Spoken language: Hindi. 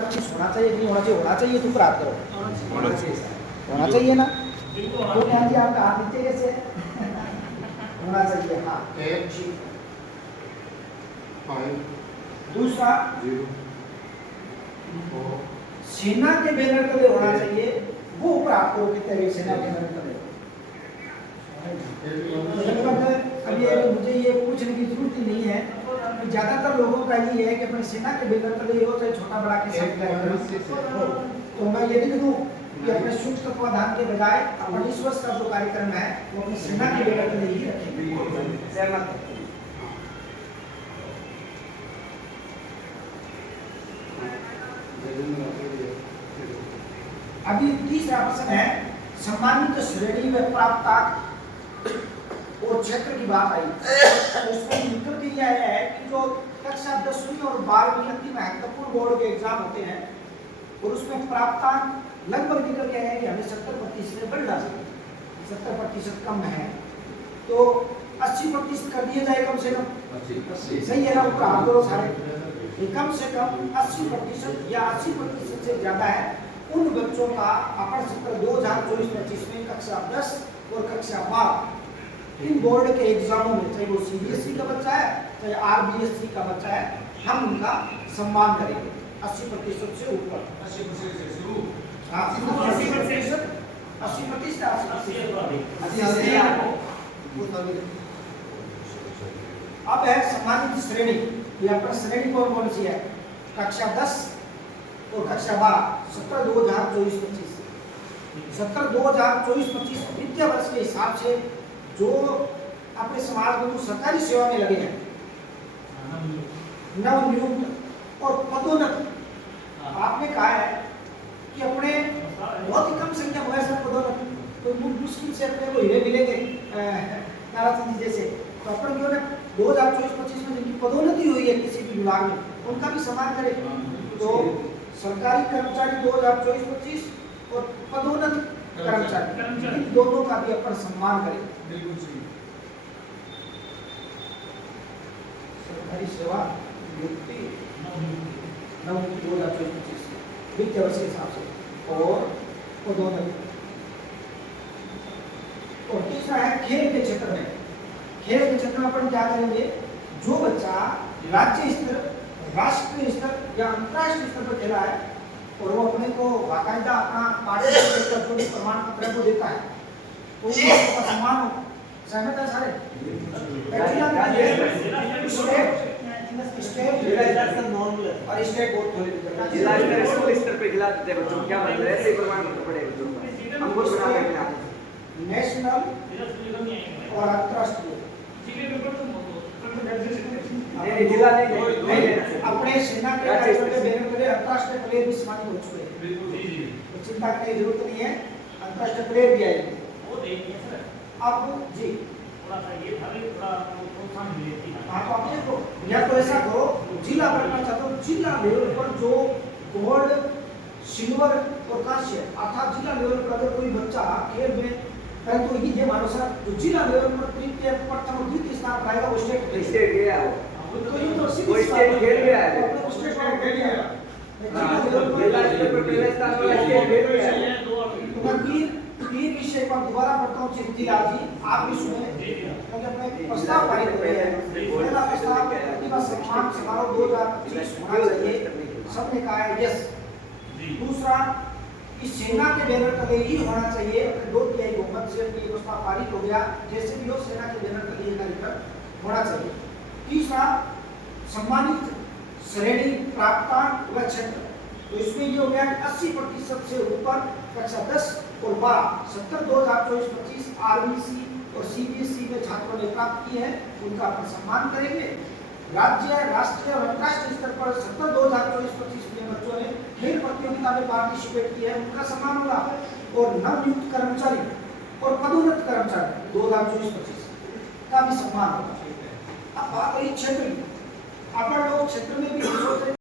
होना चाहिए नहीं होना चाहिए, होना चाहिए तो प्राप्त करो, होना चाहिए ना। तो ध्यान दिया आपका हाथ नीचे कैसे होना चाहिए। हाँ दूसरा सेना के बैनर तले होना चाहिए, वो प्राप्त करो कितने भी सेना के बैनर तले। अभी मुझे ये पूछने की जरूरत ही नहीं है, ज्यादातर लोगों का ये है कि अपने सेना के बैनर तले हो चाहे छोटा बड़ा के साथ। तो मैं ये लिख दूं कि अपने सूक्ष्म तत्वाधान के बजाय अपने विश्वास का जो कार्यक्रम है वो अपनी सेना के बैनर तले ही रखेंगे। सहमत? अभी तीसरा प्रश्न है, सम्मानित श्रेणी में प्राप्त और क्षेत्र की बात आई, तो उसमें विकल्प ये आया है कि जो कक्षा 10वीं और 12वीं अति महत्वपूर्ण बोर्ड के एग्जाम होते हैं और उसमें प्राप्तांक लगभग निकल गया है कि हमें 70% से बढ़ना चाहिए, 70% कम है तो 80% कर दिया जाए कम से कम। सही है ना? वो काम करो सारे, कम से कम 80% या 80% से ज्यादा है उन बच्चों का अपर सत्र 2024-25 में कक्षा 10 और कक्षा 12 इन बोर्ड के एग्जामों में, चाहे वो सीबीएसई का बच्चा है चाहे आरबीएसई का बच्चा है, हम उनका सम्मान करेंगे 80% से ऊपर। 80% से शुरू, 80%, 80%। अब है सम्मानित श्रेणी, यहाँ पर श्रेणी कौन कौन सी है? कक्षा 10 और कक्षा 12, सत्र 2024-25, सत्र 2024-25 विद्या वर्ष के हिसाब से जो अपने समाज में सरकारी सेवा में लगे हैं, नवनियुक्त और पदोन्नत, आपने कहा है कि अपने बहुत ही कम संख्या में है पदोन्नत, तो मुश्किल से अपने को हीरे मिलेंगे नारायण जी जैसे, तो अपन जो है 2024-25 में जिनकी पदोन्नति हुई है किसी भी विभाग में उनका भी सम्मान करें। तो सरकारी कर्मचारी 2024-25 और पदोन्नत कर्मचारी, इन दोनों का भी अपन सम्मान करें। बिल्कुल सही। सरकारी सेवा नियुक्ति 2024-25 वित्तीय वर्ष के हिसाब से और पदोन्नति। और तीसरा है खेल के क्षेत्र में, खेल के क्षेत्र में अपन क्या करेंगे, जो बच्चा राज्य स्तर, राष्ट्रीय स्तर या अंतर्राष्ट्रीय स्तर पर खेला है और वो अपने को बाकायदा अपना पार्टिसिपेट का जो भी प्रमाण पत्र को देता है तो उसका सम्मान हो। सहमत है सारे? और स्टेट बोर्ड खोले, जिला स्तर पे खिला देते हैं बच्चों, क्या मतलब ऐसे प्रमाण पत्र पड़ेगा हमको बना के खिला नेशनल और अंतर्राष्ट्रीय जिला नहीं अपने सेना के बैनर तले अंतर्राष्ट्रीय प्लेयर भी सम्मानित हो चुके हैं, तो चिंता करने की जरूरत नहीं है, अंतर्राष्ट्रीय प्लेयर भी आएंगे। अब जी हाँ, तो आप देखो या तो ऐसा करो, जिला बनना चाहते हो जिला लेवल पर जो गोल्ड, सिल्वर और कांस्य अर्थात जिला लेवल पर अगर कोई बच्चा खेल में, परंतु ये मानो सर जो जिला लेवल पर तृतीय, प्रथम और द्वितीय स्थान पाएगा वो स्टेट गया है, तो ये तो वो स्टेट खेल गया है, वो स्टेट खेल गया है, जिला स्तर पर पहले स्थान वाला स्टेट खेल गया है। तो मैं तीन विषय पर दोबारा पढ़ता हूँ चिंतीलाल जी, आप भी सुने क्योंकि अपने प्रस्ताव पारित हो गए हैं। पहला प्रस्ताव प्रतिभा सम्मान समारोह 2025 होना चाहिए, सबने कहा है यस। दूसरा कि सेना के बैनर तले ही होना चाहिए, अपने 2/3 बहुमत से अपनी प्रस्ताव पारित हो गया, जैसे भी हो सेना के बैनर तले कार्यक्रम होना चाहिए। तीसरा सम्मानित श्रेणी प्राप्तांक व क्षेत्र, तो इसमें ये हो गया कि 80% से ऊपर कक्षा 10 और 12 सत्र 2024-25 आरबीसी और सीबीएसई में छात्रों ने प्राप्त की है, उनका अपन सम्मान करेंगे। राज्य, राष्ट्रीय और अंतर्राष्ट्रीय स्तर पर सत्र 2024-25 में बच्चों ने खेल प्रतियोगिता में पार्टिसिपेट किया है, उनका सम्मान होगा। और नवनियुक्त कर्मचारी और पदोन्नत कर्मचारी 2024-25 का भी सम्मान होगा। अब बात रही क्षेत्र की, अपन लोग क्षेत्र में भी